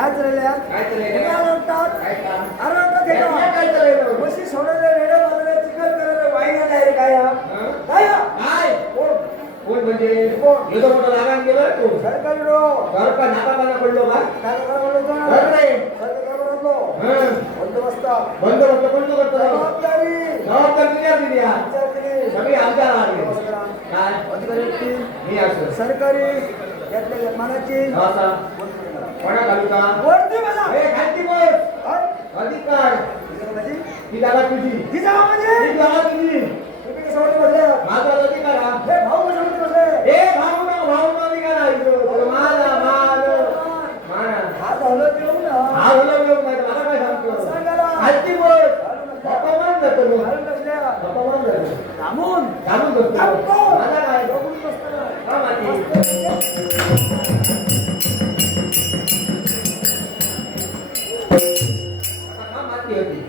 काय चाललंय काय चाललंय? काय म्हणतात काय काम? अरे म्हणतात हे काय चाललंय? म्हशी सोडले रेडे मारले चिकन करले वाईना नाही रे काय हं? काय काय? कोण कोण म्हणजे कोण? एवढं मोठं लागान गेलं तू सरकारी रो घर का नाका पाना पडलो का काय करतो घर नाही सरकार म्हणतो हं. बंदोबस्त बंद होतं कोण करतो जबाबदारी जबाबदार किती आहे दिली हा? विचारली सगळी आमच्या राहते नमस्कार. काय अधिकारी व्यक्ती मी असं सरकारी यातल्या मानाची असा कोणा तालुका वरती मला ए खालती बोल अधिकार माझी ही जागा तुझी ही जागा म्हणजे ही जागा तुझी तुम्ही कसं वाटत बसले माझा अधिकार हा हे भाऊ कसं वाटत बसले ए भाऊ ना अधिकार आहे इथं. माझा माना हा झालं देऊ ना हा होलं लोक नाही मला काय सांगतो सांगायला खालती बोल अपमान जातो मग घालून बसल्या अपमान जातो थांबून घालून बसतो थांबतो. मला काय बघून बसतो. का माहिती आता का माती होती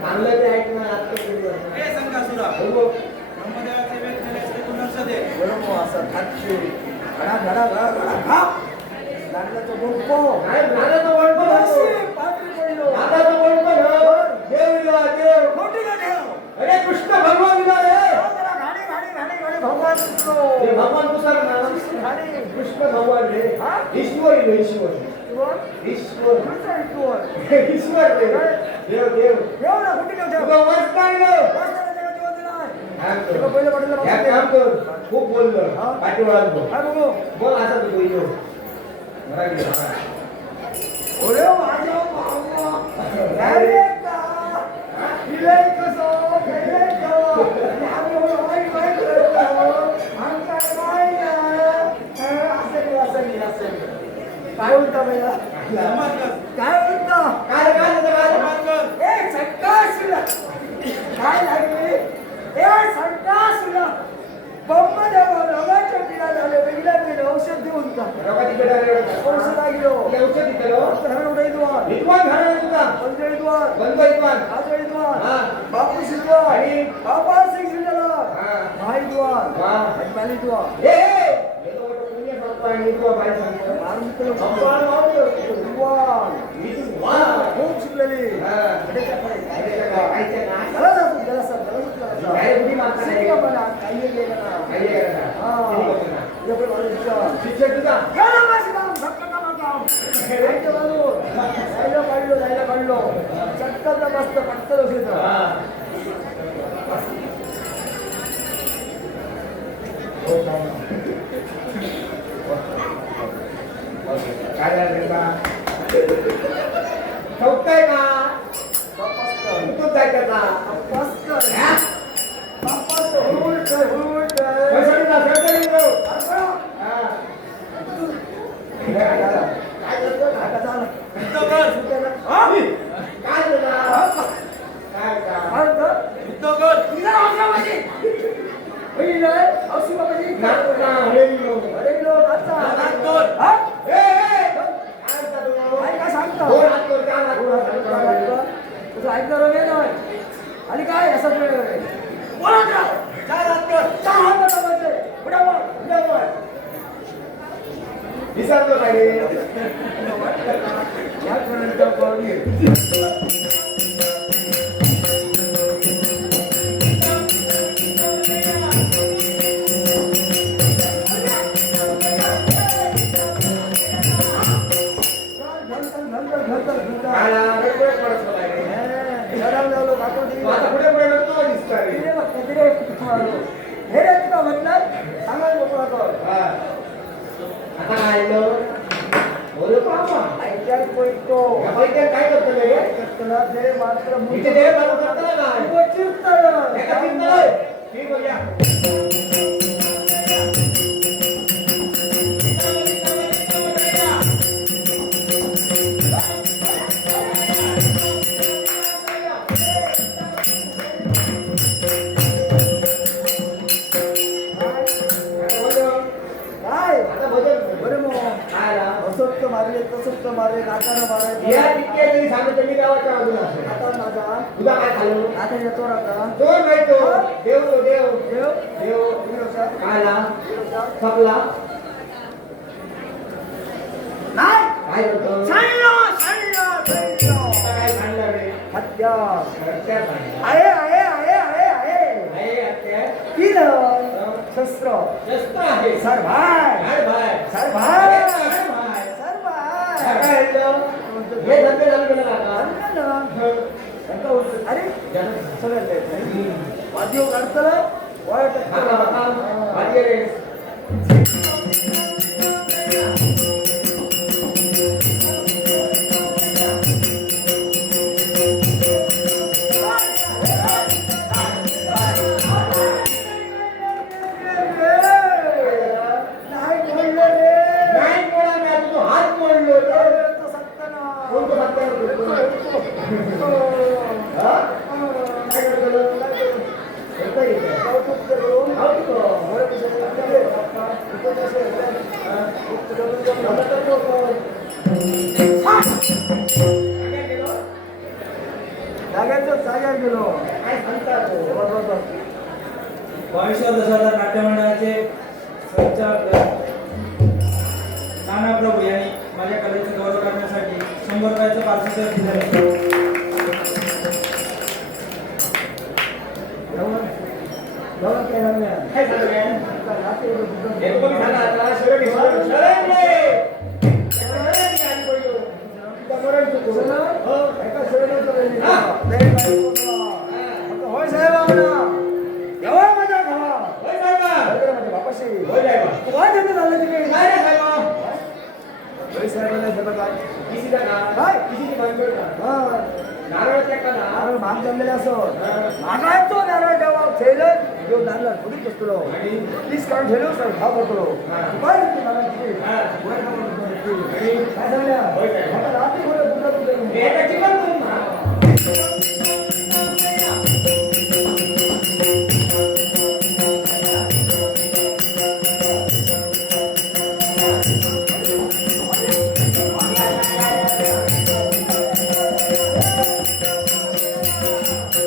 चांगलं ते ऐकणार आता बरोबर असं खातशी घडा घडा घडा घडा खा लागल्याचं बोलतो नाही दादाचं वळण अशी पातळी पडलो दादाचं वळण देव विला देव मोठी का ठेव अरे कृष्ण भगवान विला रे घाडी घाडी घाडी घाडी भगवान दिसतो हे भगवान तुसार ना घाडी कृष्ण भगवान रे हा? ईश्वर रे ईश्वर ईश्वर ईश्वर कुठचा ईश्वर ईश्वर रे देव देव ठेव ना कुठे ठेव ठेव तुझं मस्त आहे ना वाजताना देवा जीवन दिलाय. काम तुला कर पहिलं पडलेलं बघा. या काम कर खूप बोललो हा? पाठीवाळा बोल काय बघू बोल असा तू बोललो मराठी ओरे माझा बाबा अरे का इले कसं केले का आम्ही वाईट वाईट करतो आमचा काय असं काय म्हणता भैया काय म्हणता काय काय ए संकाश काय लागली ए संकाश बंब देवा रवाच्या पिढा झाले वेगळ्या वेगळ्या औषध देऊन का रवाची पेटा रे औषध लागलो औषध दिलो हरण उडईद्वार विद्वान घराणे तुझा पंजईद्वार बंद विद्वान आजईद्वार हा. बापू सिद्वार आणि बाबा सिंग सिंगला हा. भाईद्वार वा. आणि मालीद्वार ए हे तो मोठं पुण्य सांगतो आणि तो बाई सांगतो मारून तुला भगवान मावलो विद्वान विद्वान खूप शिकलेली हा. कडेच्या कडे काय काय काय त्याला सांगतो त्याला सांग त्याला सांग काय बुद्धी मागता नाही. शिका मला काही गेलं ना काही करा हा तिने बघू ना. ये पण मला विचार शिक्षक तुझा गेला माझी काम धक्का कामा काम जायचं बाजू जायला काढलो चक्करला मस्त पटकन उशीचं हा. काय झालं रे बा? ठोकताय का? कुठून जायचं का? हा? पैशाने जा, सरकारी जाऊ. हा. काय झालं? काय झालं? काय झालं? नागपूरला हरेलो. ए, ए, काय म्हणता तू? दोन हात वर, चार हात वर. आणि काय असं बोलत राहा चार हात विसरतो काय रे? काय ना, रडरड पडत होता रे. तू आता पुढे पुढे रडतो दिसता रे. हा. आता काय आलं? बोलू का आपण? या पैकी काय करतो रे? इथे देव चालू करतो ना काय? एका चिंतलंय. ठीक बघूया. आता भजन काय आला? मारले तसंच मारले नाकानं मारले या इतके जरी सांगितलं मी गावाच्या बाजूला असेल. आता माझा तुझा काय खाल्लं? आता येतो आता तो नाही तो. देव तो देव. देव देव. काय आला? विरोधात थकला. नाही काय होतं सांडलं सांडलं सांडलं आता काय सांडलं रे हत्या हत्या सांडलं आहे आहे आहे आहे आहे आहे हत्या किल शस्त्र शस्त्र आहे सर भाई काय भाय सर भाई काय भाय सर काय भाई ह्याचं? हे धंदे चालू केलं का आता? अरे सगळं वाद्य काढतं भाजी रे नाही बोललो रे नाही बोला मी आता तो हात मोडलो तो सत्ताना कोणतं हत्या करतो? हा? काय करतो? करता येतं. कौतुक करून आवडतो. बरं कसं वाटलं? खूपच असं आहे. हा. खूप जमलं तर लोकं. काय केलं? जाग्यावर गेलो काय सांगता तो? बरोबर. बावीसव्या दशावतार नाट्यमंडळाचे संचालक नाना प्रभू यांनी माझ्या कलेचा गौरव करण्यासाठी 100 रुपयाचं पारितोषिक दिलं. जेवण केलं नाही. काय झालं काय? आता रात्री एवढं दुसरं हे कोणी सांगा आता? शरण शरण शरण रे! शरण काय बोललो? तुझा मरण चुकलो. शरण? हो. एका शरणच राहिली. हा. लय बाई बोलला. आता होय साहेब आम्हाला जेव्हा माझ्या घरा होय साहेबा. माझ्या बापाशी होय साहेबा. काय धंदे झाले तिकडे काय रे साहेबा? होय साहेबांना सगळं काय किसीचा का? काय? किसीची भानगड का? हा नारळाच्या का ना? नारळ भाग जमलेले असो हा. मागायचो नारळ जेव्हा ठेलं जो नारळ थोडीच बसतो आणि? तीच काढून ठेवलो सर भाव करतो हा. काय म्हणते नारळाची? हा. वर का म्हणतो नक्की? आणि? काय सांगल्या? होय साहेब. आता रात्री बोलत कुठं कुठं हे आता चिकन करून खा.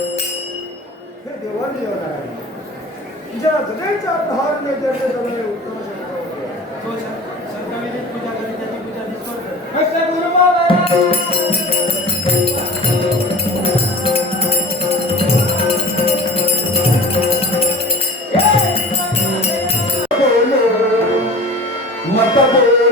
हे देवाण जेवणार आहे. तुझ्या हृदयाच्या आहारने जगले जगले उत्तम शब्द. तो शंकराची पूजा करी त्याची पूजा मीच करतो. कष्ट गुरुबाबा. मत बोलो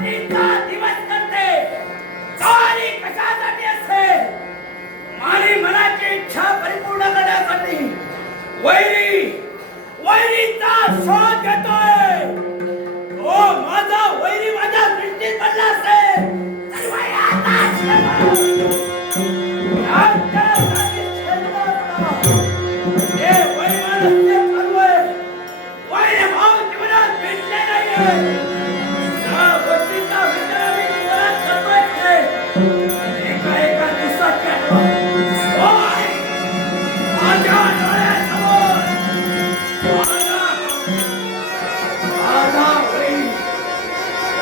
रात्रीचा दिवस करते आणि कशासाठी असते माझी मनाची इच्छा परिपूर्ण करण्यासाठी वैरीचा शोध घेतोय ओ माझा वैरी माझ्या दृष्टीत पडला असेल तर वैराचा हे वैमानस्य पर्व वैर भाव जीवनात भेटले नाहीये या गोष्टीचा विचार मी जीवनात करतोय की एका दिवसात होय माझ्या डोळ्यासमोर माझा वैरी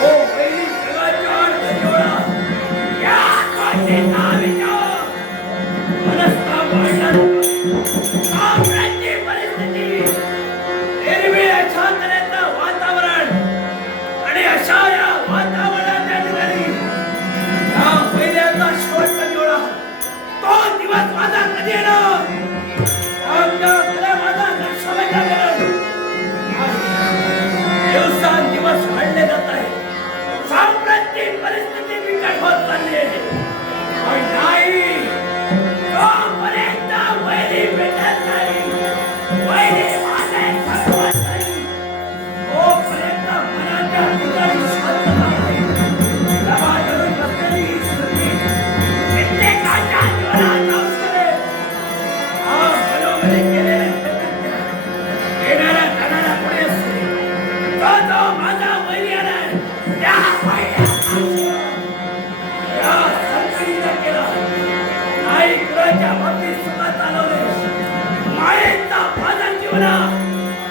ओ वैरी जगाच्या डोळा या गोष्टीचा विचार मनस्ताप वाढला साम्राज्य परिस्थिती निर्भीड शांततेचं वातावरण आणि अशा या वातावरणाच्या ठिकाणी या वैर्याचा शेवट कधी होणार तो दिवस माझा कधी येणार आमच्याकडे माझा लक्ष वेधलं दिवसांदिवस वाढले जात आहे साम्राज्यिक परिस्थिती बिकट होत चालली आहे पण नाही तोपर्यंत वैरी भेटत नाही वैरी माझे सर्वच नाही तोपर्यंत मनाच्या ठिकाणी शांतता नाही प्रभा धरून बसलेली ही स्थिती कित्येकाच्या जीवनात नाश करेल हा मनोमनी केलेले कृत्य येणाऱ्या जाणाऱ्या पुढे असते तो माझा वैरी आहे त्या वैर्याचा या संकटीला केला नाही कुणाच्या बाबतीत सुद्धा चालवले मायेचा माझा जीवना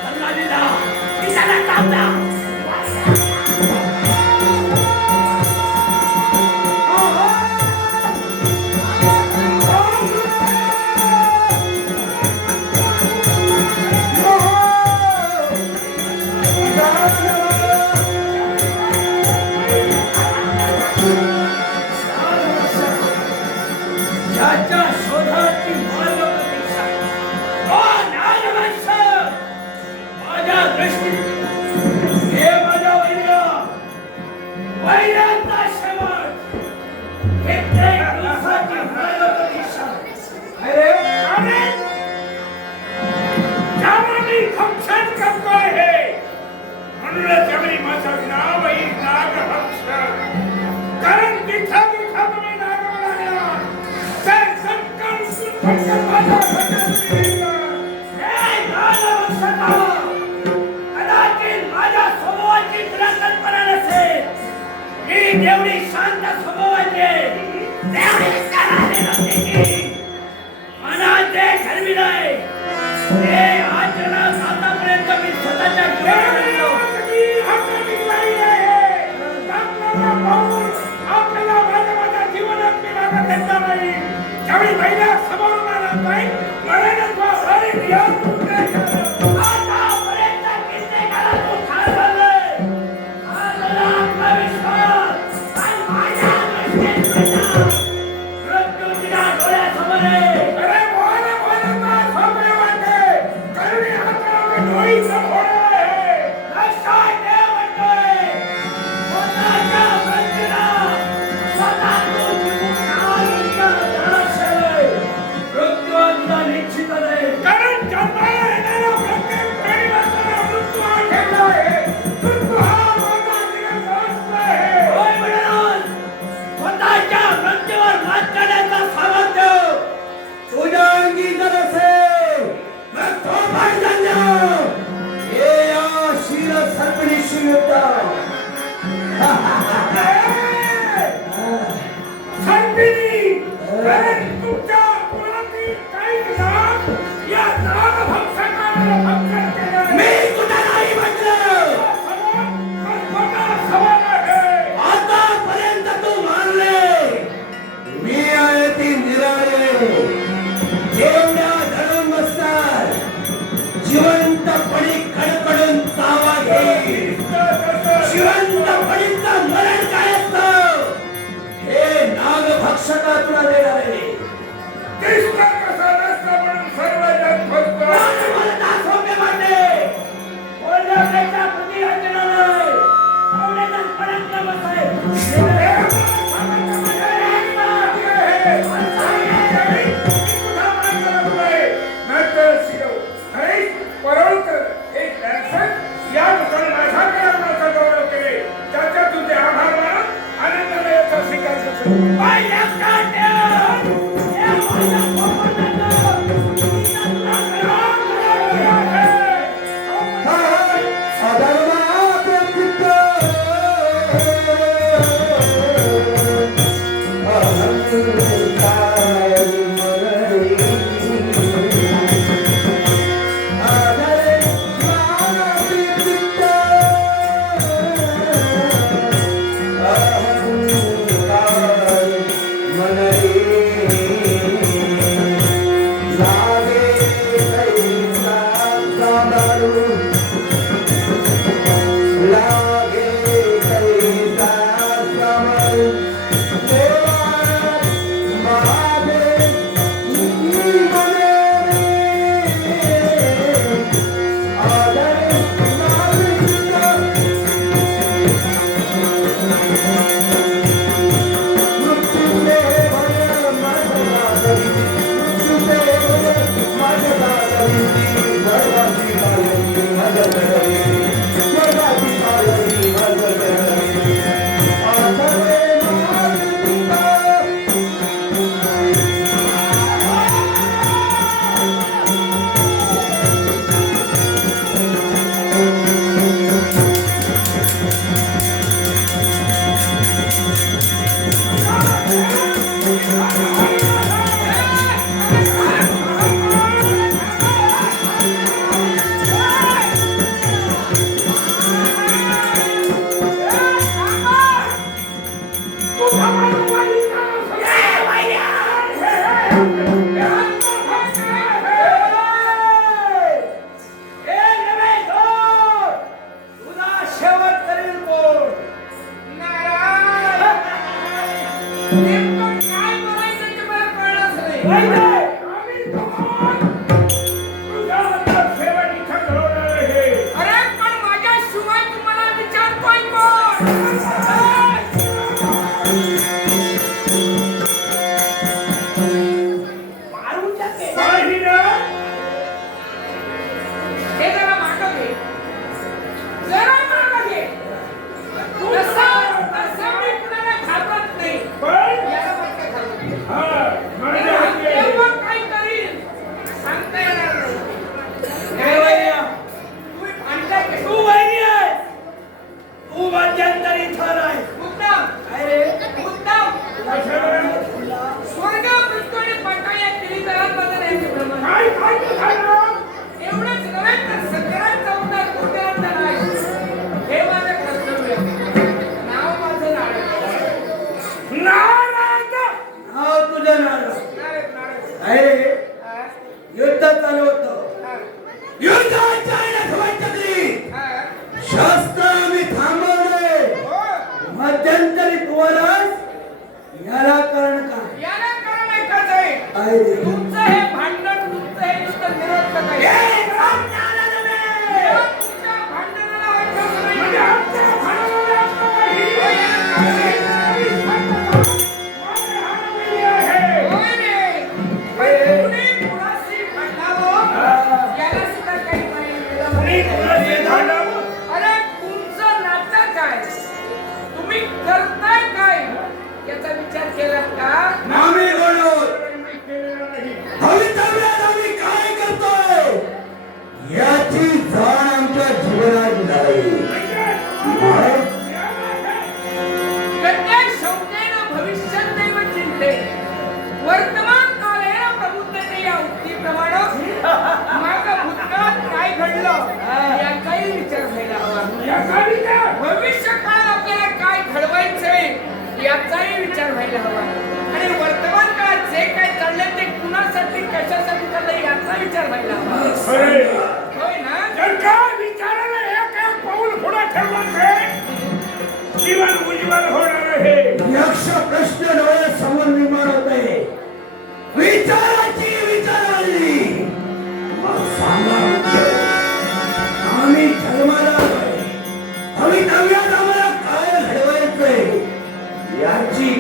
त्यांना दिला मी त्याला कापला ज्याच्या शोधाची मार्ग प्रतीक्षा ओ नागवंश माझ्या दृष्टीत हे माझ्या वैराचा शेवट कित्येक दिवसाची मार्ग प्रतीक्षा अरे ज्यामुळे मी भक्षण करतोय हे म्हणूनच जमिनी माझं नाव आहे नागभक्ष कारण तिथं तुम्ही नाग म्हणाल्या माझ्या स्वभावाची तुला कल्पना नसेल मी जेवढी शांत स्वभावाचे तेवढी कराने नसते मनात जे ठरविलंय ते आचरणात आतापर्यंत मी स्वतःच्या आपल्याला माझ्या जीवनात मी मागत येणार नाही ज्यावेळी पहिल्या समोरून आला नाही मरणच हरी या आतापर्यंत कित्येकाला तू ठार झालंय मला आपला विश्वास आणि माझ्या दृष्टीत पडला मृत्यू तुझ्या डोळ्यासमोर आहे अरे बोला का समोर वाटे करुणी हाताला डोळीचं घोडं आहे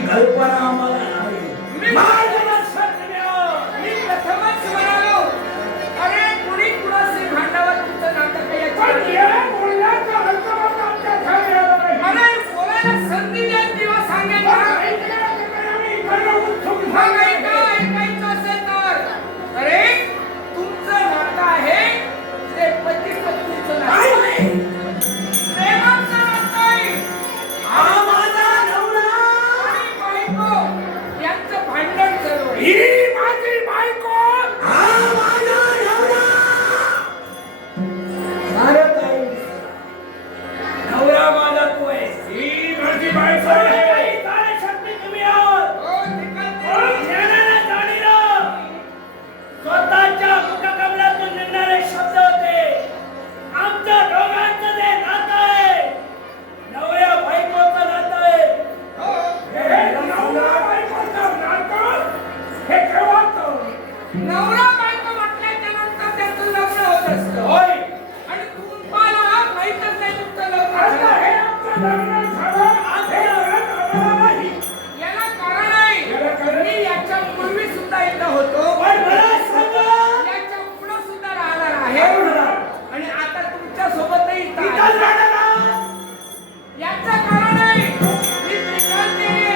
कल्पना आम्हाला नाही. मी मार्गदर्शक मिळव. मी प्रथमच म्हणालो, अरे कुणी कुणाशी भांडावं तुमचं नाटक आहे पण याच्यावर. या बोलण्याचा अर्थ मग आमच्या ठाई आला नाही. अरे बोलायला संधी द्या तेव्हा सांगेल ना. पण ऐकण्यासाठी आम्ही इकडनं उत्सुक मग झालो. ऐकायचं असेल तर, अरे तुमचं नातं आहे ते पती पत्नीचं नातं आहे. प्रेमाचं नातं आहे. हा माझा नवरा. आणि बायको यांचं भांडण चालू आहे. ही माझी बायको. हा माझा नवरा. सारं काही नवरा माझा तू आहे. ही माझी बायको आहे. काही शक्ती तुम्ही आहोत. हो, ठीक आहे. पण ज्ञानाने जाणीलं. स्वतःच्या मुखकमलातून निघणारे शब्द होते. आमच्या दोघांचं जे नातं आहे, नवऱ्या बायकोचं नातं आहे. हे नवरा बायकोचं नातं हे केव्हाचं? नवरा बायको म्हटल्याच्या नंतर त्याचं लग्न होत असतं. होय. आणि तुम्हाला माहीतच नाही तुमचं लग्न आता झालं. हे आमचं लग्न झालं. आज हे लग्न झालं नाही. याला कारण आहे. मी याच्या पूर्वी सुद्धा इथं होतो. पण मला सांगा. याच्या पुढं सुद्धा राहणार आहे. आणि आता तुमच्या सोबतही इथं इथंच आहे. राहणार आहात. याचं कारण आहे. मी श्रीकांत आहे.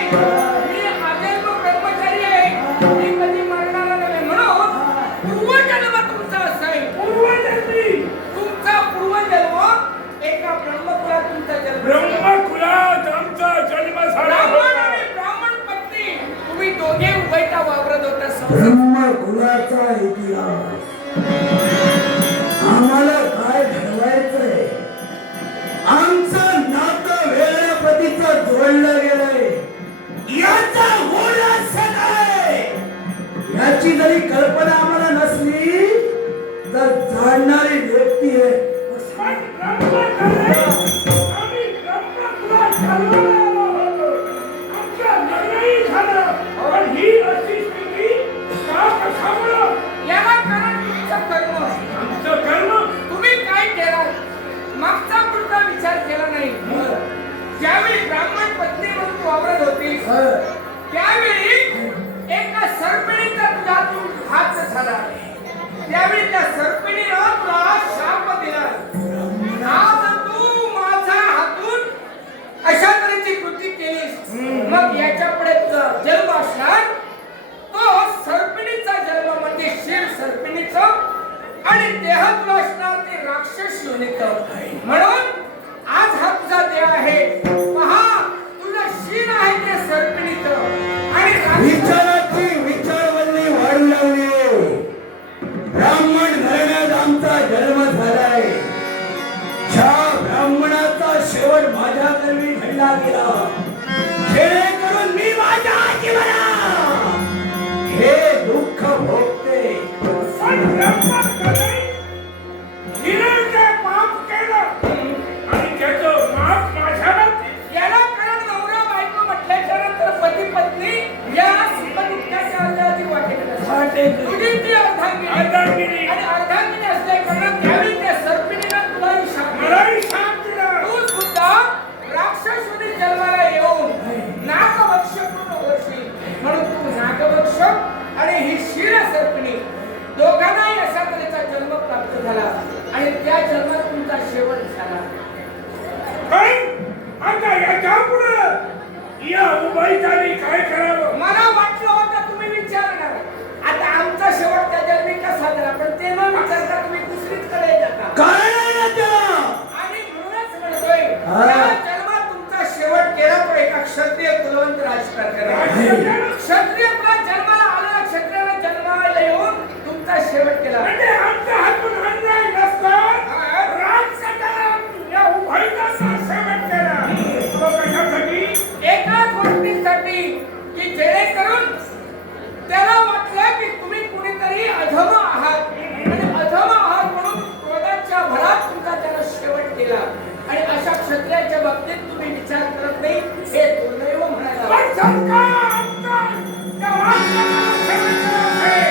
मी आजन्म ब्रह्मचारी आहे. मी कधी मरणारा नाही. म्हणून पूर्वजन्म तुमचा असाय. पूर्वजन्मी तुमचा पूर्वजन्म एका ब्रह्मकुलात तुमचा जन्म झाला. ब्रह्मकुलात आमचा जन्म झाला ब्राह्मण होता. आणि ब्राह्मण पत्नी तुम्ही दोघे उभयता वावरत होता. ब्रह्मकुलाचा इतिहास आम्हाला काय घडवायचंय. आमचं नातं वेगळ्या पतीचं जोडलं गेलंय. याचा होण्याचं काय याची जरी कल्पना आम्हाला नसली तर जाणणारी व्यक्ती आहे. पण ब्रह्मचारी आम्ही ब्रह्मकुलात जन्माला आलो होतो. आमचं लग्नही झालं. पण ही अशी स्थिती का कशामुळं? याला कारण तुमचं कर्म. आमचं कर्म. तुम्ही काय केलं मागचा पुढचा विचार केला नाही. ज्यावेळी ब्राह्मण पत्नी म्हणून वावरत होती त्यावेळी एका सर्पिणीचा तुझ्यातून हात झाला. त्यावेळी त्या सर्पिणीनं तुला शाप दिला. आज तू माझ्या हातून अशा तऱ्हेची कृती केलीस. मग याच्या पुढे तुझा जन्म असणार तो सर्पिणीचा जन्म म्हणजे शिर सर्पिणीचं आणि देह तुला असणार ते राक्षस योनीचं. म्हणून आज हा तुझा देह आहे. पहा तुझं शिर आहे ते सर्पिणीचं आणि राक्षस विचाराची विचारवल्ली वाढू लागली. ब्राह्मण घराण्यात आमचा जन्म झालाय. ज्या ब्राह्मणाचा शेवट माझ्याकरवी घडला गेला जेणेकरून मी माझ्या जीवना हे दुःख भोगते. पण ब्रह्मचारी हिने जे पाप केलं आणि त्याचं माप माझ्यावर याला कारण नवरा बायको म्हटल्याच्या नंतर पती पत्नी या सुखदुःखाच्या अर्धाची वाटेल वाटेल. तुझी ती अर्धांगिनी अर्धांगिनी. आणि अर्धांगिनी असल्या कारण त्यावेळी त्या सर्पिणीनं तुलाही शाप दिला. मलाही शाप दिला. तू सुद्धा राक्षसुनी जन्माला येऊन नागवक्ष करून वर्षी म्हणून तू नागवक्ष आणि ही शिर सर्पिणी दोघांनाही अशा तऱ्हेचा जन्म प्राप्त झाला आणि त्या जन्मात तुमचा शेवट झाला. पण आता याच्या पुढं या उभयतांनी काय करावं? मला वाटलं होतं तुम्ही विचारणार. आता आमचा शेवट त्या जन्मी कसा झाला पण ते न विचारता तुम्ही दुसरीकडे जाता. कारण आहे ना त्याला. आणि म्हणूनच म्हणतोय हा. त्या जन्मात तुमचा शेवट केला तो एका क्षत्रिय कुलवंत राजकारणाने. क्षत्रिय कुलात जन्माला आलेला क्षत्रियाने जन्माला येऊन तुमचा शेवट केला. म्हणजे आमच्या हातून अन्याय नसतात. राजकारणात या उभयतांचा शेवट केला. तो कशासाठी? एकाच गोष्टीसाठी की जेणेकरून त्याला वाटलं की तुम्ही कुणीतरी अधम आहात आणि अधम आहात म्हणून क्रोधाच्या भरात तुमचा त्याला शेवट केला. आणि अशा क्षत्रियाच्या बाबतीत तुम्ही विचार करत नाही हे दुर्दैव म्हणायला पण हवं. सरकार आमचा त्या राजकारणाला शेवट केला आहे.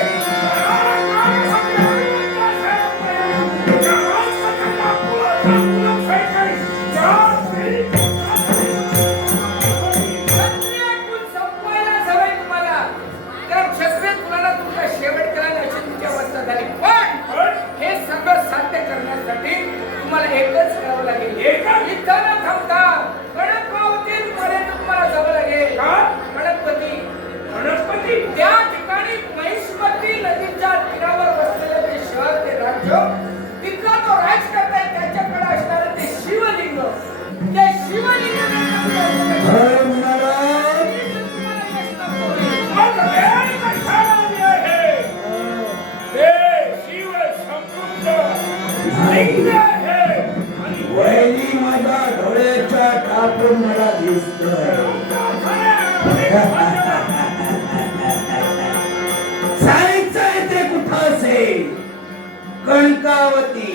जायचंय ते कुठं असेल? कणकावती,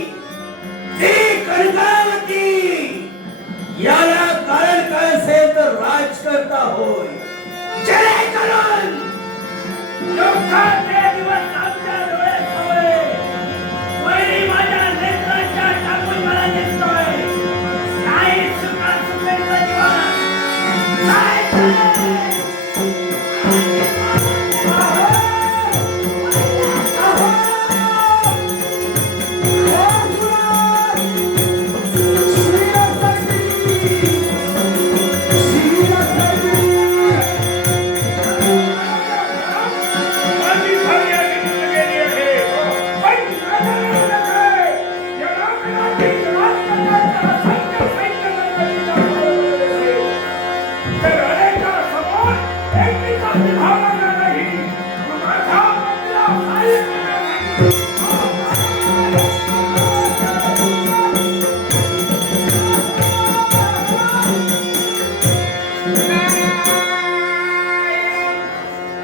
ती कणकावती. याला कारण काय असेल तर राजकर्ता होय. जेणेकरून दुःखाचे दिवस आमच्या डोळ्यासमोर वैरी माझ्या नेत्रांच्या टाकून मला दिसतोय. नाही सुखा सुखेचं जीवन. नाही माझी भार्या निघून गेली आहे. पण माझ्या काय? या रामराज्याची राजकारणाचा असंख्य सैन्य दरबारीला बोलवलेलं असेल. तर अनेका समोर एकटीचा विभाग लागला नाही. माझ्या पतीला काही मिळणार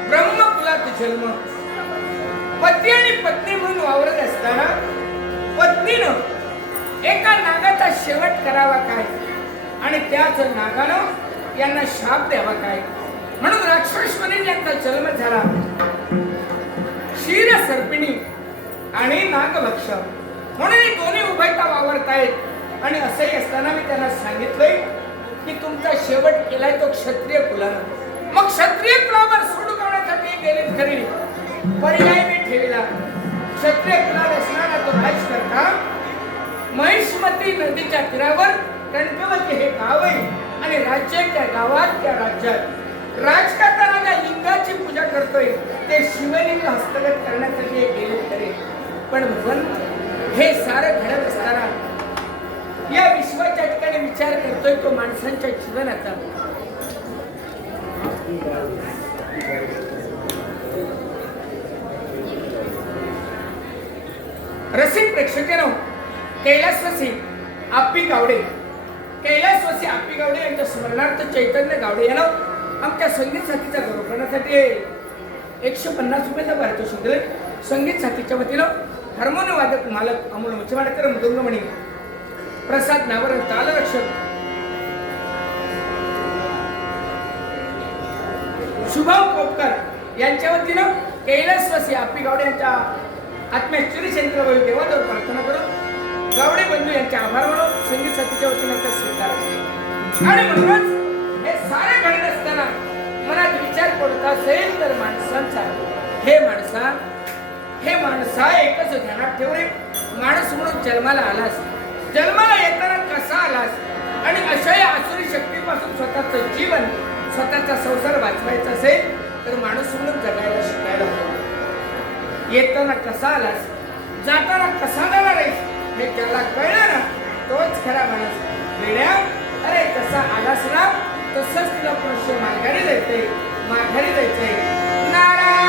ब्रह्मकुलात जन्म. पती आणि पत्नी म्हणून वावरत असताना पत्नीनं एका नागाचा शेवट करावा काय आणि त्याच नागानं यांना शाप द्यावा काय, म्हणून राक्षसपणे यांचा जन्म झाला. क्षीर सर्पिणी आणि नागभक्ष म्हणून हे दोन्ही उभयता वावरतायत. आणि असंही असताना मी त्यांना सांगितलंय की तुमचा शेवट केलाय तो क्षत्रिय कुलानं. मग क्षत्रिय कुलावर सूड करण्यासाठी गेले खरी पर्याय मी ठेवला. क्षत्रिय कुलात असणारा तो राजकर्ता महिष्मती नदीच्या तीरावर कणकवती हे गाव आहे आणि राज्य त्या गावात त्या राज्यात राजकर्ता ज्या लिंगाची पूजा करतोय ते शिवलिंग हस्तगत करण्यासाठी हे गेले खरे. पण भगवान हे सारं घडत असताना या विश्वाच्या ठिकाणी विचार करतोय तो माणसांच्या जीवनाचा. रसिक प्रेक्षकांनो, कैलासवासी आप्पी गावडे यांच्या स्मरणार्थ चैतन्य गावडे यानं आमच्या संगीत साथीचा गौरव करण्यासाठी 150 रुपयाचा पारितोषिक दिले. संगीत साथीच्या वतीनं हार्मोनियम वादक मालक अमोल मुचवाडकर, मृदंगमणी प्रसाद नावर, तालरक्षक शुभम कोपकर यांच्या वतीनं कैलासवासी आप्पी गावडे यांच्या आत्म्या चंद्र देवाजवळ प्रार्थना करून गावडे बंधू यांचे आभार मानून संगीत साथीच्या वतीनं ते स्वीकार. आणि म्हणूनच हे सारे घडत असताना मनात विचार पडत असेल तर माणसांचा हे माणसा एकच ध्यानात ठेव रे. माणूस म्हणून जन्माला आलास, जन्माला येताना कसा आलास आणि अशा या आसुरी शक्तीपासून स्वतःचं जीवन स्वतःचा संसार वाचवायचा असेल तर माणूस म्हणून जगायला शिकायला हवं. येताना कसा आलास, जाताना कसा जाणार आहेस हे ज्याला कळलं ना तोच खरा माणूस. वेड्या, अरे कसा आलास ना तसंच तुला प्रश्न माघारी जायचंय. Narayan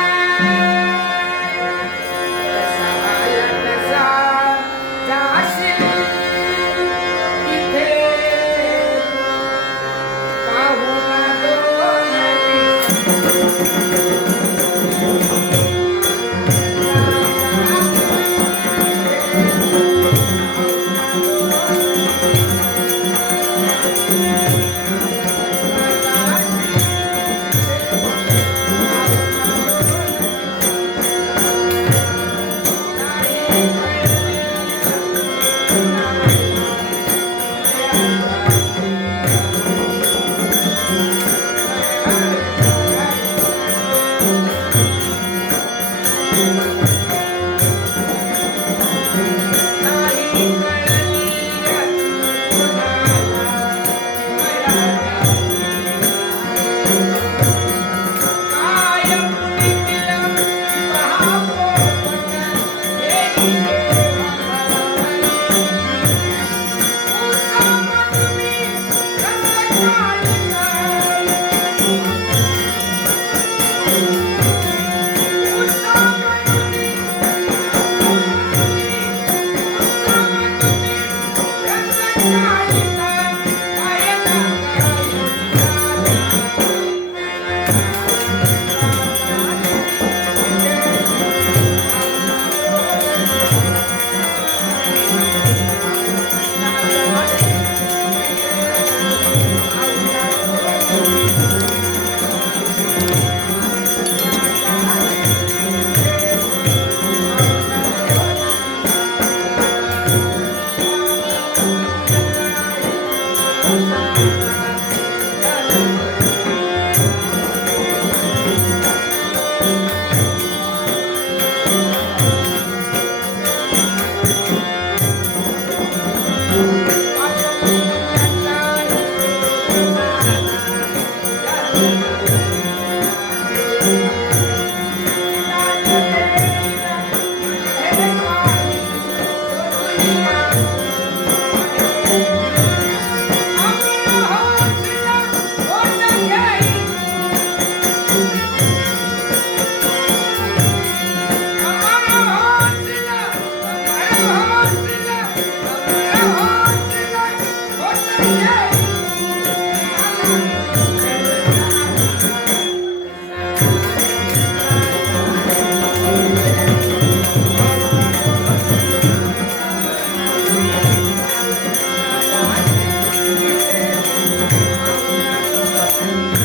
Thank you.